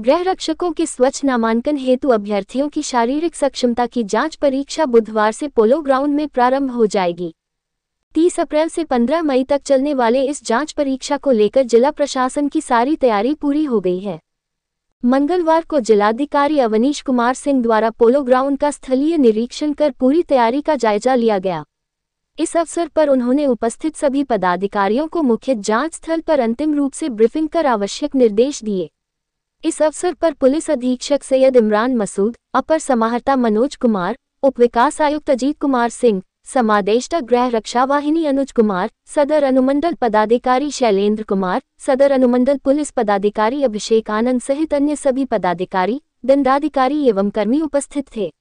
गृह रक्षकों के स्वच्छ नामांकन हेतु अभ्यर्थियों की शारीरिक सक्षमता की जांच परीक्षा बुधवार से पोलो ग्राउंड में प्रारंभ हो जाएगी। 30 अप्रैल से 15 मई तक चलने वाले इस जांच परीक्षा को लेकर जिला प्रशासन की सारी तैयारी पूरी हो गई है। मंगलवार को जिलाधिकारी अवनीश कुमार सिंह द्वारा पोलो ग्राउंड का स्थलीय निरीक्षण कर पूरी तैयारी का जायजा लिया गया। इस अवसर पर उन्होंने उपस्थित सभी पदाधिकारियों को मुख्य जांच स्थल पर अंतिम रूप से ब्रीफिंग कर आवश्यक निर्देश दिए। इस अवसर पर पुलिस अधीक्षक सैयद इमरान मसूद, अपर समाहर्ता मनोज कुमार, उप विकास आयुक्त अजीत कुमार सिंह, समादेष्टा गृह रक्षा वाहिनी अनुज कुमार, सदर अनुमंडल पदाधिकारी शैलेंद्र कुमार, सदर अनुमंडल पुलिस पदाधिकारी अभिषेक आनंद सहित अन्य सभी पदाधिकारी, दंडाधिकारी एवं कर्मी उपस्थित थे।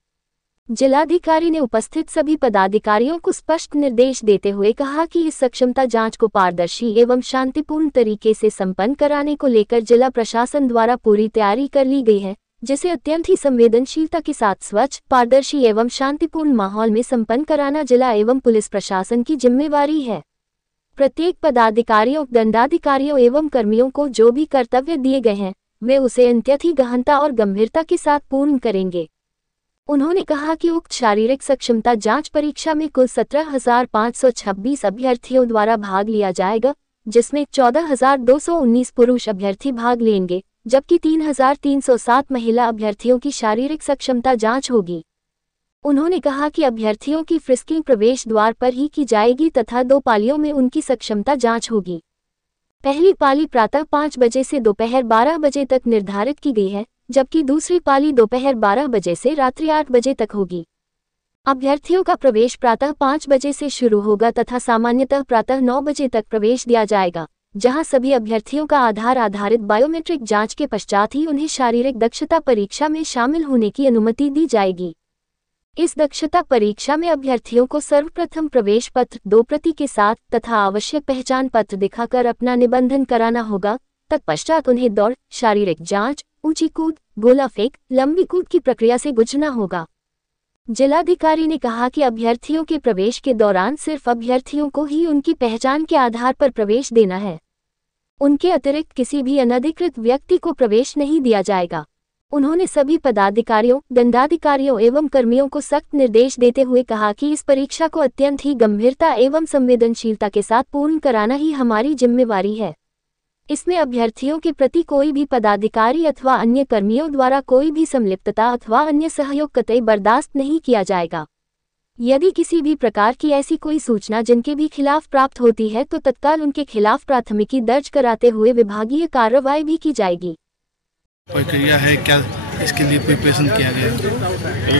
जिलाधिकारी ने उपस्थित सभी पदाधिकारियों को स्पष्ट निर्देश देते हुए कहा कि इस सक्षमता जांच को पारदर्शी एवं शांतिपूर्ण तरीके से संपन्न कराने को लेकर जिला प्रशासन द्वारा पूरी तैयारी कर ली गई है, जिसे अत्यंत ही संवेदनशीलता के साथ स्वच्छ, पारदर्शी एवं शांतिपूर्ण माहौल में संपन्न कराना जिला एवं पुलिस प्रशासन की जिम्मेवारी है। प्रत्येक पदाधिकारियों, दंडाधिकारियों एवं कर्मियों को जो भी कर्तव्य दिए गए हैं वे उसे अत्यंत ही गहनता और गंभीरता के साथ पूर्ण करेंगे। उन्होंने कहा कि उक्त शारीरिक सक्षमता जांच परीक्षा में कुल 17,526 अभ्यर्थियों द्वारा भाग लिया जाएगा, जिसमें 14,219 पुरुष अभ्यर्थी भाग लेंगे, जबकि 3,307 महिला अभ्यर्थियों की शारीरिक सक्षमता जांच होगी। उन्होंने कहा कि अभ्यर्थियों की फ्रिस्किंग प्रवेश द्वार पर ही की जाएगी तथा 2 पालियों में उनकी सक्षमता जांच होगी। पहली पाली प्रातः 5 बजे से दोपहर 12 बजे तक निर्धारित की गई है, जबकि दूसरी पाली दोपहर 12 बजे से रात्रि 8 बजे तक होगी। अभ्यर्थियों का प्रवेश प्रातः 5 बजे से शुरू होगा तथा सामान्यतः प्रातः 9 बजे तक प्रवेश दिया जाएगा, जहां सभी अभ्यर्थियों का आधार आधारित बायोमेट्रिक जांच के पश्चात ही उन्हें शारीरिक दक्षता परीक्षा में शामिल होने की अनुमति दी जाएगी। इस दक्षता परीक्षा में अभ्यर्थियों को सर्वप्रथम प्रवेश पत्र 2 प्रति के साथ तथा आवश्यक पहचान पत्र दिखाकर अपना निबंधन कराना होगा। तत्पश्चात उन्हें दौड़, शारीरिक जांच, ऊंची कूद, गोला फेंक, लंबी कूद की प्रक्रिया से गुजरना होगा। जिलाधिकारी ने कहा कि अभ्यर्थियों के प्रवेश के दौरान सिर्फ अभ्यर्थियों को ही उनकी पहचान के आधार पर प्रवेश देना है। उनके अतिरिक्त किसी भी अनधिकृत व्यक्ति को प्रवेश नहीं दिया जाएगा। उन्होंने सभी पदाधिकारियों, दंडाधिकारियों एवं कर्मियों को सख्त निर्देश देते हुए कहा कि इस परीक्षा को अत्यंत ही गंभीरता एवं संवेदनशीलता के साथ पूर्ण कराना ही हमारी जिम्मेवारी है। इसमें अभ्यर्थियों के प्रति कोई भी पदाधिकारी अथवा अन्य कर्मियों द्वारा कोई भी संलिप्तता अथवा अन्य सहयोग कतई बर्दाश्त नहीं किया जाएगा। यदि किसी भी प्रकार की ऐसी कोई सूचना जिनके भी खिलाफ प्राप्त होती है तो तत्काल उनके खिलाफ प्राथमिकी दर्ज कराते हुए विभागीय कार्रवाई भी की जाएगी। प्रक्रिया है क्या, इसके लिए प्रिपरेशन किया गया?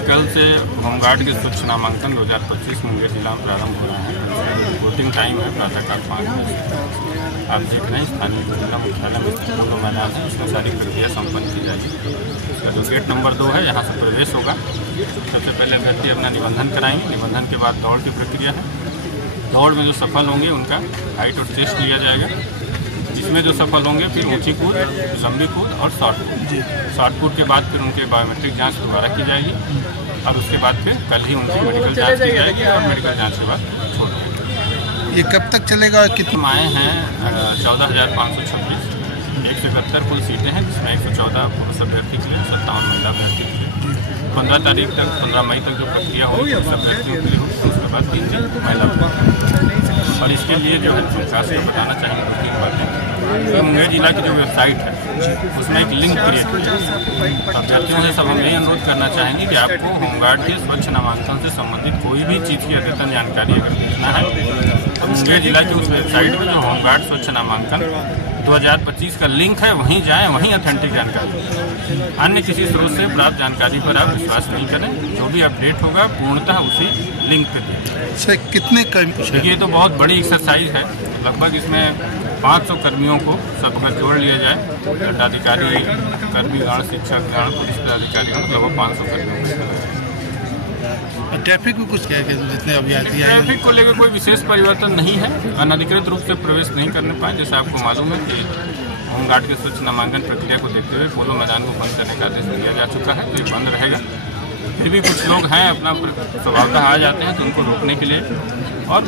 कल से होमगार्ड के स्वच्छ नामांकन 2025 मुंगेर जिला में प्रारंभ हो रहा है। वोटिंग टाइम है प्रातःकाल 5 बजे। आप देख रहे हैं स्थानीय जिला मुख्यालय में पोलो मैदान है, इसमें सारी प्रक्रिया संपन्न की जाएगी। इसका जो गेट नंबर 2 है, यहाँ से प्रवेश होगा। सबसे पहले अभ्यर्थी अपना निबंधन कराएंगे। निबंधन के बाद दौड़ की प्रक्रिया है। दौड़ में जो सफल होंगे उनका हाइट और चेस्ट लिया जाएगा। इसमें जो सफल होंगे फिर ऊंची कूद, लंबी कूद और शॉर्ट कूद। शॉर्ट कूद के बाद फिर उनके बायोमेट्रिक जांच दोबारा की जाएगी और उसके बाद फिर कल ही उनकी मेडिकल जांच की जाएगी और मेडिकल जांच के बाद छोड़ देंगे। ये कब तक चलेगा? कितने आए हैं? 14,526। 171 कुल सीटें हैं, जिसमें 114 पुरुष अभ्यर्थी के लिए, 57 महिला अभ्यर्थी के लिए। 15 तारीख तक, 15 मई तक जो प्रक्रिया होगी उस अभ्यर्थियों के लिए होगी। उसके बाद 3 दिन महिला। और इसके लिए जो है खास कर बताना चाहिए 2-3 बातें। तो मुंगेर जिला की जो वेबसाइट है उसमें एक लिंक क्रिएट किया। अभ्यर्थियों से सब हम यही अनुरोध करना चाहेंगे कि आपको होमगार्ड के स्वच्छ नामांकन से संबंधित कोई भी चीज़ की अद्यतन जानकारी अगर भेजना है तो मुंगेर जिला की उस वेबसाइट में जो होमगार्ड स्वच्छ नामांकन 2025 का लिंक है वहीं जाएं, वहीं ऑथेंटिक जानकारी। अन्य किसी स्रोत से प्राप्त जानकारी पर आप विश्वास नहीं करें। जो भी अपडेट होगा पूर्णतः उसी लिंक पर दीजिए। कितने देखिए, तो बहुत बड़ी एक्सरसाइज है। लगभग इसमें 500 कर्मियों को सब अगर जोड़ लिया जाए, दंडाधिकारी, कर्मीगण, शिक्षकगण, पुलिस पदाधिकारी, लगभग 500 कर्मियों। ट्रैफिक में कुछ क्या जितने अभ्यर्थी आए? ट्रैफिक को लेकर कोई विशेष परिवर्तन नहीं है। अनधिकृत रूप से प्रवेश नहीं करने पाए। जैसे आपको मालूम है कि होमगार्ड के स्वच्छ नामांकन प्रक्रिया को देखते हुए पोलो मैदान को बंद करने का आदेश दिया जा चुका है, तो ये बंद रहेगा। फिर भी कुछ लोग हैं अपना स्वभावतः आ जाते हैं, तो उनको रोकने के लिए और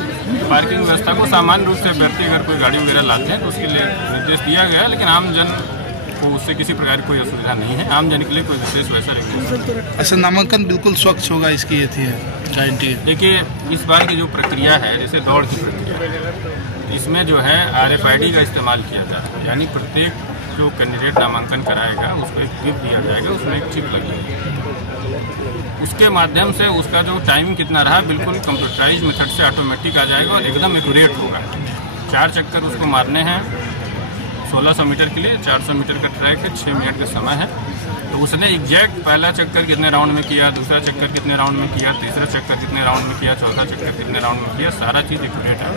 पार्किंग व्यवस्था को सामान्य रूप से अभ्यर्थी अगर कोई गाड़ी वगैरह लाते हैं तो उसके लिए निर्देश दिया गया है। लेकिन आम जन तो उससे किसी प्रकार की कोई असुविधा नहीं है। आम जन के लिए कोई विशेष वैसा रेगुलेशन। ऐसा नामांकन बिल्कुल स्वच्छ होगा, इसकी ये थी गारंटी है। देखिए, इस बार की जो प्रक्रिया है, जैसे दौड़ की प्रक्रिया, इसमें जो है RFID का इस्तेमाल किया जा रहा है। यानी प्रत्येक जो कैंडिडेट नामांकन कराएगा उसको एक चिप दिया जाएगा, उसमें एक चिप लगेगी। उसके माध्यम से उसका जो टाइम कितना रहा बिल्कुल कंप्यूटराइज मेथड से ऑटोमेटिक आ जाएगा और एकदम एक्यूरेट होगा। 4 चक्कर उसको मारने हैं 1600 मीटर के लिए, 400 मीटर का ट्रैक है, 6 मिनट का समय है। तो उसने एग्जैक्ट पहला चक्कर कितने राउंड में किया, दूसरा चक्कर कितने राउंड में किया, तीसरा चक्कर कितने राउंड में किया, चौथा चक्कर कितने राउंड में किया, सारा चीज़ एक्यूरेट है।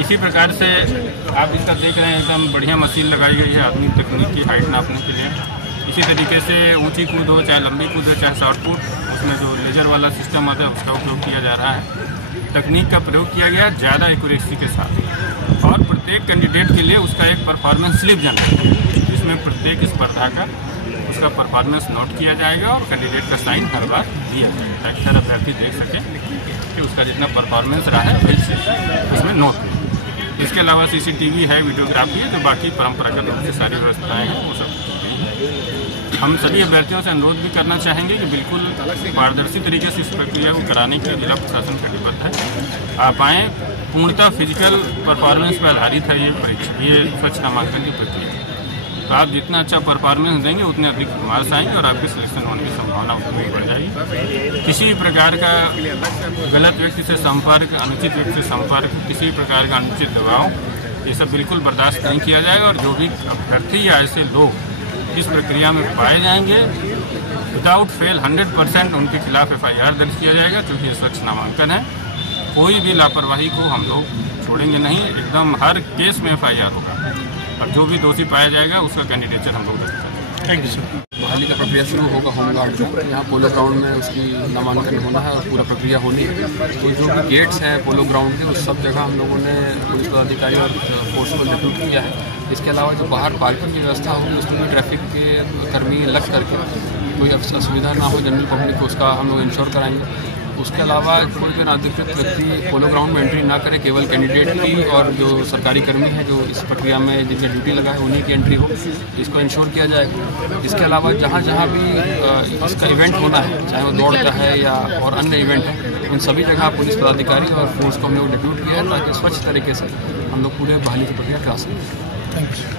इसी प्रकार से आप इसका देख रहे हैं, एकदम बढ़िया मशीन लगाई गई है आधुनिक तकनीक की हाइट नापने के लिए। इसी तरीके से ऊंची कूद हो, चाहे लंबी कूद हो, चाहे शॉर्ट पुट, उसमें जो लेजर वाला सिस्टम आता है उसका उपयोग किया जा रहा है। तकनीक का प्रयोग किया गया ज़्यादा एक्यूरेसी के साथ, और प्रत्येक कैंडिडेट के लिए उसका एक परफॉर्मेंस स्लिप जनरेट है, जिसमें प्रत्येक स्पर्धा का उसका परफॉर्मेंस नोट किया जाएगा और कैंडिडेट का साइन हर बार दिया जाएगा, ताकि हर अभ्यर्थी देख सके कि उसका जितना परफॉर्मेंस रहा है फिर से उसमें नोट। इसके अलावा CCTV है, वीडियोग्राफी है, तो बाकी परंपरागत रूप से सारी व्यवस्थाएँ हैं वो सब। हम सभी अभ्यर्थियों से अनुरोध भी करना चाहेंगे कि बिल्कुल पारदर्शी तरीके से इस प्रक्रिया को कराने के लिए जिला प्रशासन कटिबद्ध है। आप आएँ, पूर्णतः फिजिकल परफॉर्मेंस पर आधारित है ये परीक्षा, ये स्वच्छ नामांकन की प्रक्रिया। तो आप जितना अच्छा परफॉर्मेंस देंगे उतने अधिक मार्क्स आएंगे और आपके सिलेक्शन होने की संभावना उतनी बढ़ जाएगी। किसी प्रकार का गलत व्यक्ति से संपर्क, अनुचित व्यक्ति से संपर्क, किसी प्रकार का अनुचित दबाव, ये सब बिल्कुल बर्दाश्त नहीं किया जाएगा। और जो भी अभ्यर्थी या ऐसे लोग इस प्रक्रिया में पाए जाएंगे, विदाउट फेल 100% उनके खिलाफ FIR दर्ज किया जाएगा, क्योंकि ये स्वच्छ नामांकन है। कोई भी लापरवाही को हम लोग छोड़ेंगे नहीं, एकदम हर केस में FIR होगा और जो भी दोषी पाया जाएगा उसका कैंडिडेचर हम लोग रखेंगे। Thank you sir. बहाली का प्रक्रिया शुरू होगा होमगार्ड का। यहाँ पोलो ग्राउंड में उसकी नामांकन होना है और पूरा प्रक्रिया होनी है। तो जो भी गेट्स हैं पोलो ग्राउंड के, उस सब जगह हम लोगों ने पुलिस पदाधिकारी और फोर्स को रिक्रूट किया है। इसके अलावा जो बाहर पार्किंग की व्यवस्था होगी उसमें भी ट्रैफिक के कर्मी लग करके कोई असुविधा ना हो जनरल पब्लिक को, उसका हम लोग इंश्योर कराएंगे। उसके अलावा कोई भी अनाधिकृत व्यक्ति पोलो ग्राउंड में एंट्री ना करे, केवल कैंडिडेट की और जो सरकारी कर्मी है जो इस प्रक्रिया में जिनका ड्यूटी लगा है उन्हीं की एंट्री हो, इसको इंश्योर किया जाएगा। इसके अलावा जहाँ जहाँ भी इसका इवेंट होना है, चाहे वो दौड़ का है या और अन्य इवेंट है, उन सभी जगह पुलिस पदाधिकारी और फोर्स को हम लोग रिक्रूट किया है, ताकि स्वच्छ तरीके से हम लोग पूरे बहाली की प्रक्रिया करा सकें। Thank you.